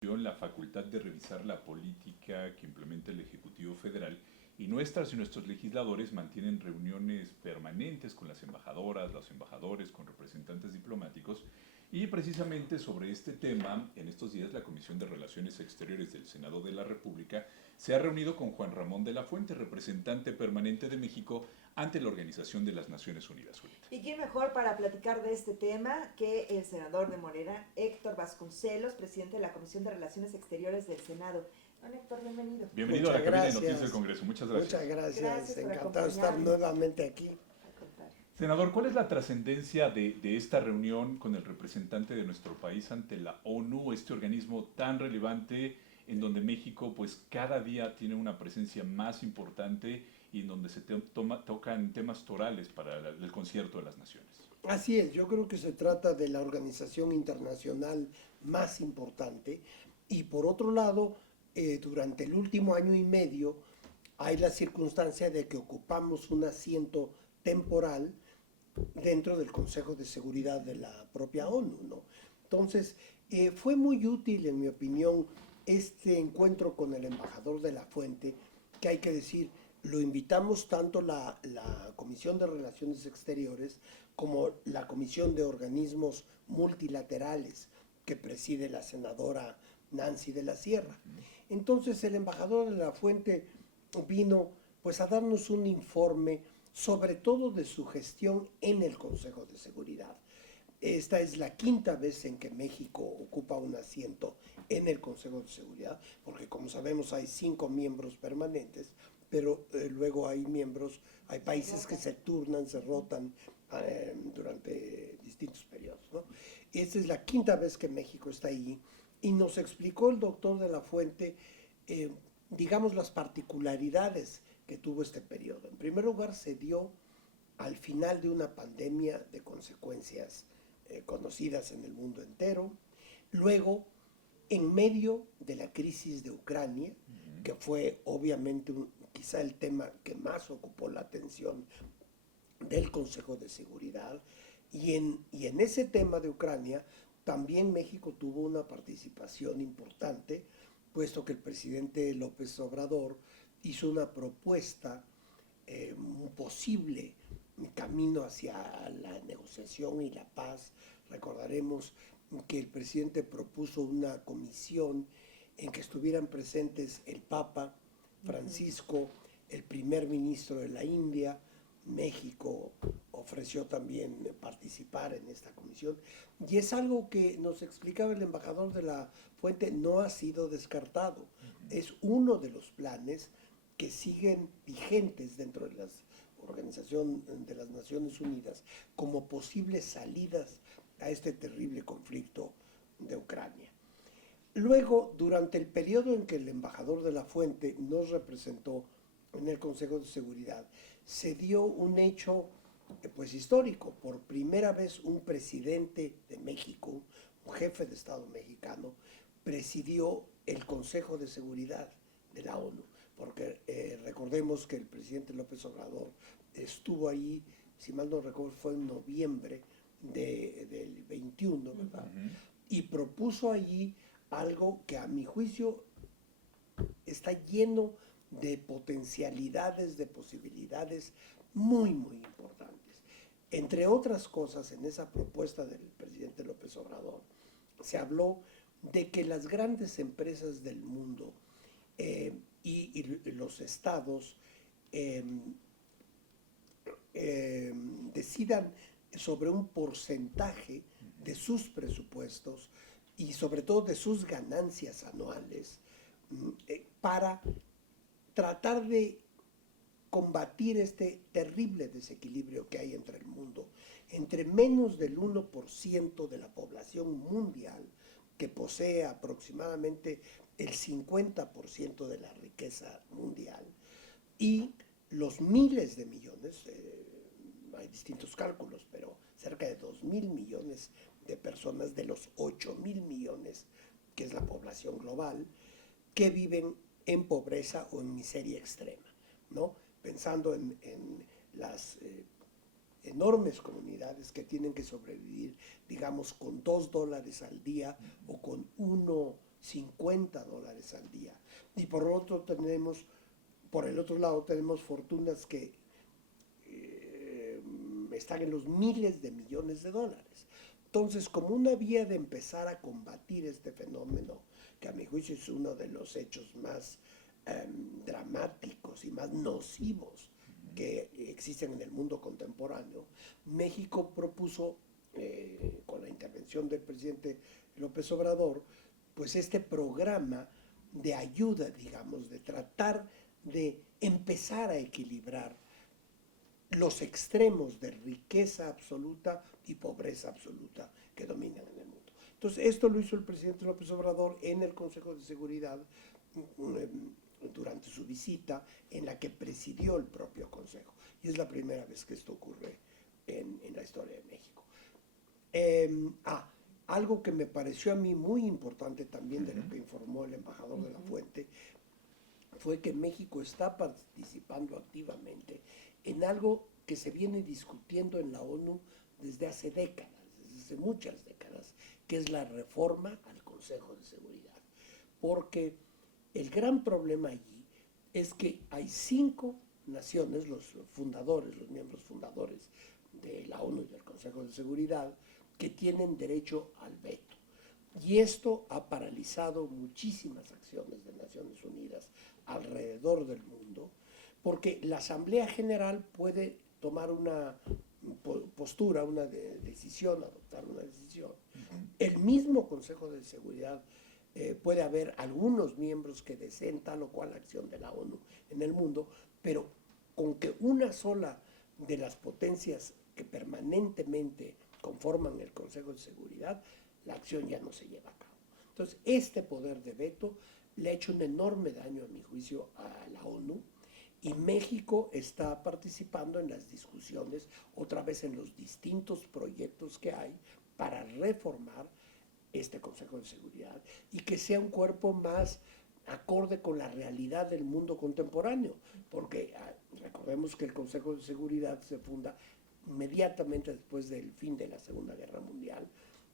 la facultad de revisar la política que implementa el Ejecutivo Federal y nuestras y nuestros legisladores mantienen reuniones permanentes con las embajadoras, los embajadores, con representantes diplomáticos y precisamente sobre este tema, en estos días la Comisión de Relaciones Exteriores del Senado de la República se ha reunido con Juan Ramón de la Fuente, representante permanente de México ante la Organización de las Naciones Unidas. ¿Y quién mejor para platicar de este tema que el senador de Morena, Héctor Vasconcelos, presidente de la Comisión de Relaciones Exteriores del Senado? Don Héctor, bienvenido. Bienvenido a la cabina de noticias del Congreso. Muchas gracias. Muchas gracias. Gracias por Encantado de estar acompañarnos. nuevamente aquí. Al contrario. Senador, ¿cuál es la trascendencia de esta reunión con el representante de nuestro país ante la ONU, este organismo tan relevante en donde México pues cada día tiene una presencia más importante y en donde se tocan temas torales para el concierto de las naciones? Así es, yo creo que se trata de la organización internacional más importante y por otro lado, durante el último año y medio hay la circunstancia de que ocupamos un asiento temporal dentro del Consejo de Seguridad de la propia ONU, ¿no? Entonces, fue muy útil, en mi opinión, este encuentro con el embajador de la Fuente, que hay que decir, lo invitamos tanto la Comisión de Relaciones Exteriores como la Comisión de Organismos Multilaterales que preside la senadora Nancy de la Sierra. Entonces el embajador de la Fuente vino pues a darnos un informe sobre todo de su gestión en el Consejo de Seguridad. Esta es la quinta vez en que México ocupa un asiento en el Consejo de Seguridad, porque como sabemos hay 5 miembros permanentes, pero luego hay miembros, hay países que se turnan, se rotan durante distintos periodos, ¿no? Esta es la quinta vez que México está allí y nos explicó el doctor de la Fuente, digamos, las particularidades que tuvo este periodo. En primer lugar, se dio al final de una pandemia de consecuencias conocidas en el mundo entero. Luego, en medio de la crisis de Ucrania, que fue obviamente quizá el tema que más ocupó la atención del Consejo de Seguridad, y en ese tema de Ucrania también México tuvo una participación importante, puesto que el presidente López Obrador hizo una propuesta, un posible camino hacia la negociación y la paz. Recordaremos que el presidente propuso una comisión en que estuvieran presentes el Papa Francisco, el primer ministro de la India. México ofreció también participar en esta comisión y es algo que nos explicaba el embajador de la Fuente, no ha sido descartado. Es uno de los planes que siguen vigentes dentro de la Organización de las Naciones Unidas como posibles salidas a este terrible conflicto de Ucrania. Luego, durante el periodo en que el embajador de la Fuente nos representó en el Consejo de Seguridad, se dio un hecho pues histórico. Por primera vez un presidente de México, un jefe de Estado mexicano, presidió el Consejo de Seguridad de la ONU, porque recordemos que el presidente López Obrador estuvo ahí, si mal no recuerdo, fue en noviembre del 21, ¿verdad? Y propuso allí algo que a mi juicio está lleno de potencialidades, de posibilidades muy, muy importantes. Entre otras cosas, en esa propuesta del presidente López Obrador, se habló de que las grandes empresas del mundo y los estados decidan sobre un porcentaje de sus presupuestos y sobre todo de sus ganancias anuales para tratar de combatir este terrible desequilibrio que hay entre el mundo, entre menos del 1% de la población mundial, que posee aproximadamente el 50% de la riqueza mundial, y los miles de millones, hay distintos cálculos, pero cerca de 2.000 millones de personas de los 8.000 millones, que es la población global, que viven en pobreza o en miseria extrema, ¿no? Pensando en las enormes comunidades que tienen que sobrevivir, digamos, con $2 al día o con $50 al día. Y por el otro lado tenemos fortunas que están en los miles de millones de dólares. Entonces, como una vía de empezar a combatir este fenómeno, que a mi juicio es uno de los hechos más dramáticos y más nocivos que existen en el mundo contemporáneo, México propuso, con la intervención del presidente López Obrador, pues este programa de ayuda, digamos, de tratar de empezar a equilibrar los extremos de riqueza absoluta y pobreza absoluta que dominan en el mundo. Entonces, esto lo hizo el presidente López Obrador en el Consejo de Seguridad durante su visita, en la que presidió el propio Consejo. Y es la primera vez que esto ocurre en la historia de México. Algo que me pareció a mí muy importante también de lo que informó el embajador de la Fuente, fue que México está participando activamente en algo que se viene discutiendo en la ONU desde hace décadas, desde muchas décadas, que es la reforma al Consejo de Seguridad. Porque el gran problema allí es que hay 5 naciones, los miembros fundadores de la ONU y del Consejo de Seguridad, que tienen derecho al veto. Y esto ha paralizado muchísimas acciones de Naciones Unidas alrededor del mundo, porque la Asamblea General puede tomar una postura, una decisión, adoptar una decisión. El mismo Consejo de Seguridad puede haber algunos miembros que deseen tal o cual acción de la ONU en el mundo, pero con que una sola de las potencias que permanentemente conforman el Consejo de Seguridad, la acción ya no se lleva a cabo. Entonces, este poder de veto le ha hecho un enorme daño, a mi juicio, a la ONU, y México está participando en las discusiones, otra vez en los distintos proyectos que hay para reformar este Consejo de Seguridad y que sea un cuerpo más acorde con la realidad del mundo contemporáneo, porque recordemos que el Consejo de Seguridad se funda inmediatamente después del fin de la Segunda Guerra Mundial,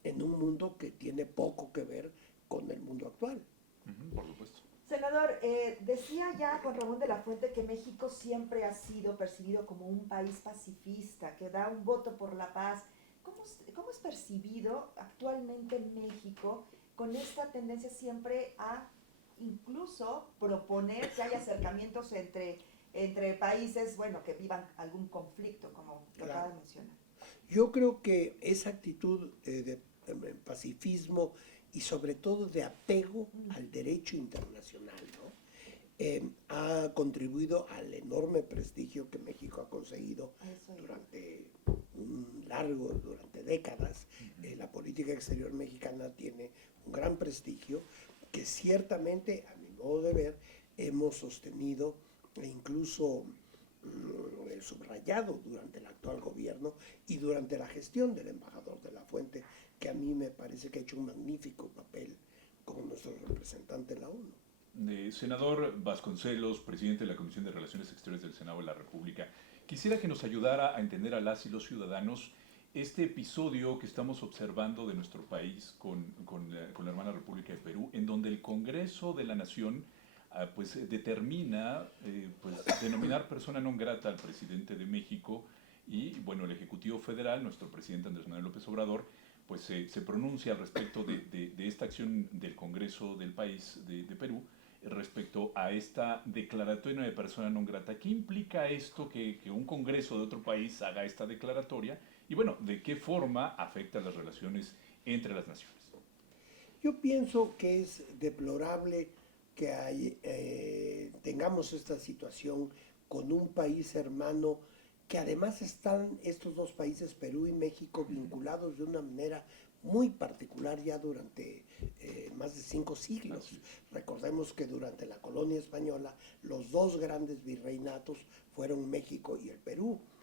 en un mundo que tiene poco que ver con el mundo actual. Por supuesto. Senador, decía ya Juan Ramón de la Fuente que México siempre ha sido percibido como un país pacifista, que da un voto por la paz. ¿Cómo es percibido actualmente México con esta tendencia siempre a incluso proponer que haya acercamientos entre países, bueno, que vivan algún conflicto, como lo acaba de mencionar? Yo creo que esa actitud de pacifismo y sobre todo de apego al derecho internacional, ¿no? Ha contribuido al enorme prestigio que México ha conseguido durante décadas. La política exterior mexicana tiene un gran prestigio que ciertamente, a mi modo de ver, hemos sostenido e incluso subrayado durante el actual gobierno y durante la gestión del embajador de la Fuente, que a mí me parece que ha hecho un magnífico papel como nuestro representante en la ONU. Senador Vasconcelos, presidente de la Comisión de Relaciones Exteriores del Senado de la República, quisiera que nos ayudara a entender a las y los ciudadanos este episodio que estamos observando de nuestro país con la hermana República de Perú, en donde el Congreso de la Nación pues determina pues, denominar persona non grata al presidente de México y, bueno, el Ejecutivo Federal, nuestro presidente Andrés Manuel López Obrador, pues se pronuncia al respecto de esta acción del Congreso del país de Perú respecto a esta declaratoria de persona non grata. ¿Qué implica esto que un Congreso de otro país haga esta declaratoria? Y bueno, ¿de qué forma afecta las relaciones entre las naciones? Yo pienso que es deplorable que tengamos esta situación con un país hermano, que además están estos dos países, Perú y México, vinculados de una manera muy particular ya durante más de 5 siglos. Recordemos que durante la colonia española los dos grandes virreinatos fueron México y el Perú.